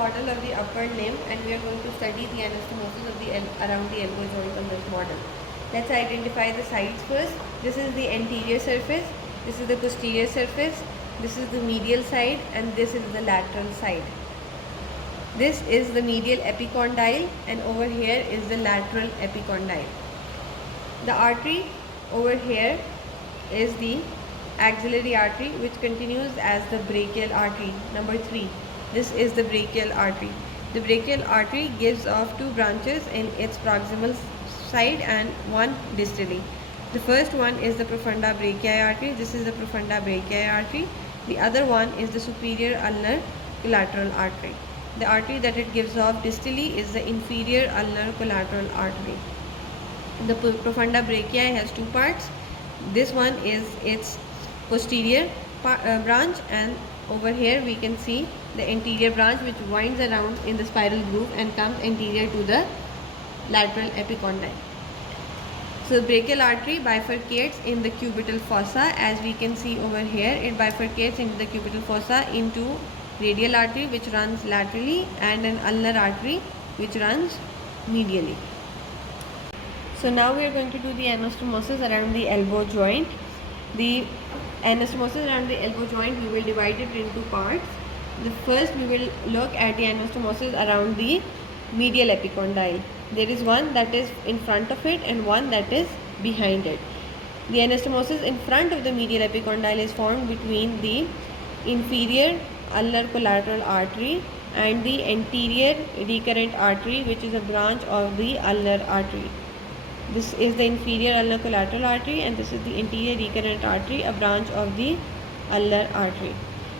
model of the upper limb, and we are going to study the anastomosis of the around the elbow joint on this model. Let's identify the sides first. This is the anterior surface, this is the posterior surface, this is the medial side, and this is the lateral side. This is the medial epicondyle, and over here is the lateral epicondyle. The artery over here is the axillary artery, which continues as the brachial artery. Number 3, this is the brachial artery. The brachial artery gives off 2 branches in its proximal side and 1 distally. The first one is the profunda brachii artery. This is the profunda brachii artery. The other one is the superior ulnar collateral artery. The artery that it gives off distally is the inferior ulnar collateral artery. The profunda brachii has 2 parts. This one is its posterior branch, and over here we can see the anterior branch, which winds around in the spiral groove and comes anterior to the lateral epicondyle. So the brachial artery bifurcates in the cubital fossa, as we can see over here. It bifurcates into the cubital fossa into radial artery, which runs laterally, and an ulnar artery which runs medially. So now we are going to do the anastomosis around the elbow joint. The anastomosis around the elbow joint, we will divide it into parts. The first we will look at the anastomosis around the medial epicondyle. There is one that is in front of it and one that is behind it. The anastomosis in front of the medial epicondyle is formed between the inferior ulnar collateral artery and the anterior recurrent artery, which is a branch of the ulnar artery. This is the inferior ulnar collateral artery, and this is the anterior recurrent artery, a branch of the ulnar artery.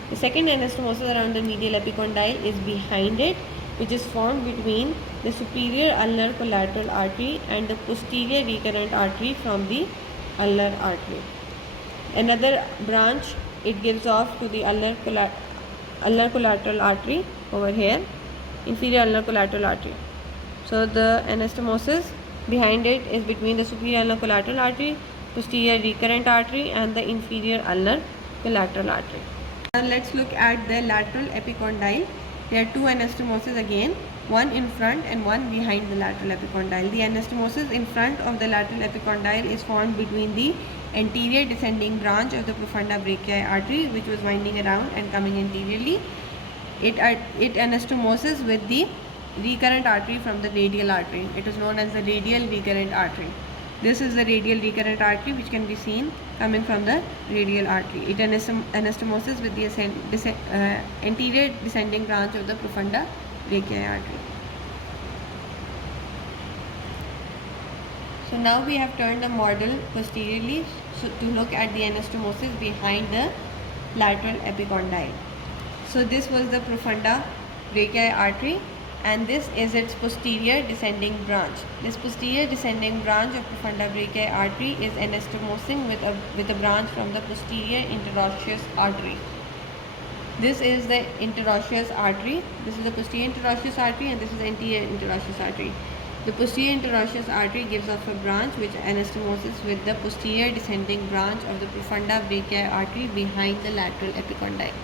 The second anastomosis around the medial epicondyle is behind it, which is formed between the superior ulnar collateral artery and the posterior recurrent artery from the ulnar artery. Another branch it gives off to the ulnar collateral artery over here, inferior ulnar collateral artery. So the anastomosis behind it is between the superior ulnar collateral artery, posterior recurrent artery, and the inferior ulnar collateral artery. Now let's look at the lateral epicondyle. There are 2 anastomoses again, one in front and one behind the lateral epicondyle. The anastomosis in front of the lateral epicondyle is formed between the anterior descending branch of the profunda brachii artery, which was winding around and coming anteriorly. It anastomoses with the recurrent artery from the radial artery. It is known as the radial recurrent artery. This is the radial recurrent artery, which can be seen coming from the radial artery. It anastomoses with the anterior descending branch of the profunda brachii artery. So now we have turned the model posteriorly to look at the anastomosis behind the lateral epicondyle. So this was the profunda brachii artery, and this is its posterior descending branch. This posterior descending branch of profunda brachii artery is anastomosing with a branch from the posterior interosseous artery. This is the interosseous artery. This is the posterior interosseous artery, and this is the anterior interosseous artery. The posterior interosseous artery gives off a branch which anastomoses with the posterior descending branch of the profunda brachii artery behind the lateral epicondyle.